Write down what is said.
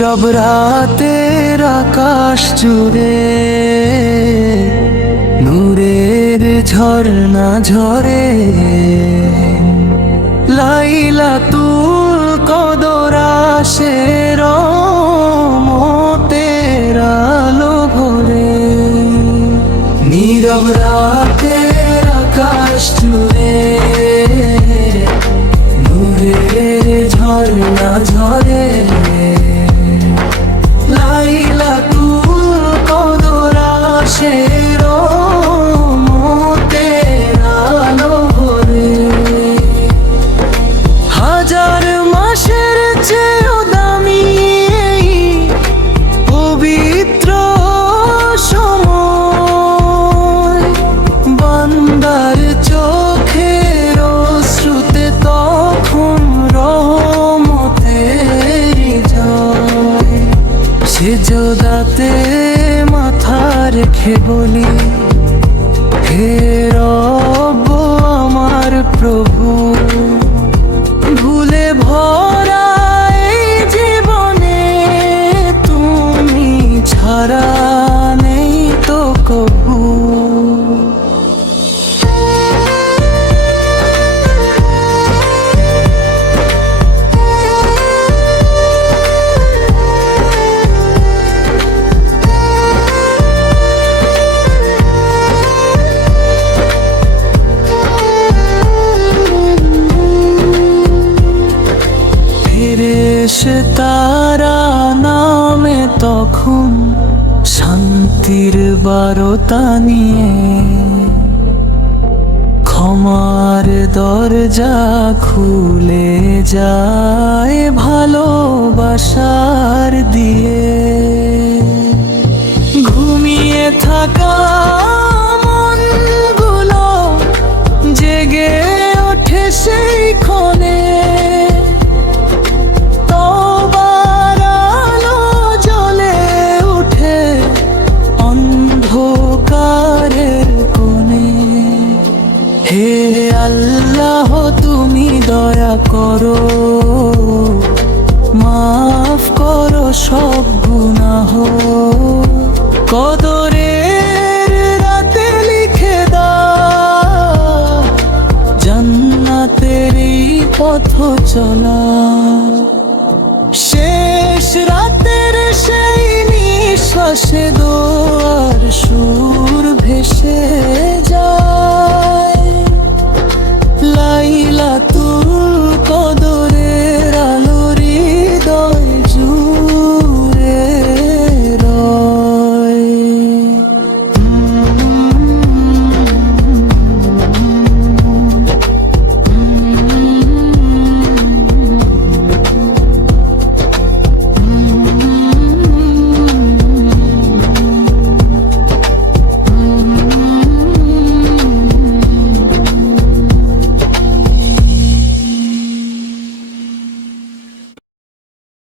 নীরব রাতের আকাশ জুড়ে নূরের ঝর্ণা ঝরে, লাইলাতুল কদর আসে রহমতের আলো ভরে। নীরব রাতের আকাশ জুড়ে নূরের ঝর্ণা ঝরে, লাইলাতুল কদর আসে রহমতের আলো ভরে। হাজার মাসের চেয়েও দামি এই পবিত্র সময়, বান্দার চোখের অশ্রুতে তখন রহমতের জয়। সেজদাতে মাথা রেখে বলি, হে রব আমার প্রভু, ভুলে ভরা এই জীবনে তুমি ছাড়া নেই তো কবু। তারা নামে তখন শান্তির বারতা নিয়ে, ক্ষমার দরজা খুলে যায় ভালোবাসার দিয়ে। ঘুমিয়ে থাকা মনগুলো জেগে ওঠে সেই ক্ষণে, হে আল্লাহ তুমি দয়া করো, মাফ করো সব গুনাহ, কদরের রাতে লিখে দাও জান্নাতের এই পথ চলা। শেষ রাতের সেই নিঃশ্বাসে দোয়ার সুর ভেসে যায়।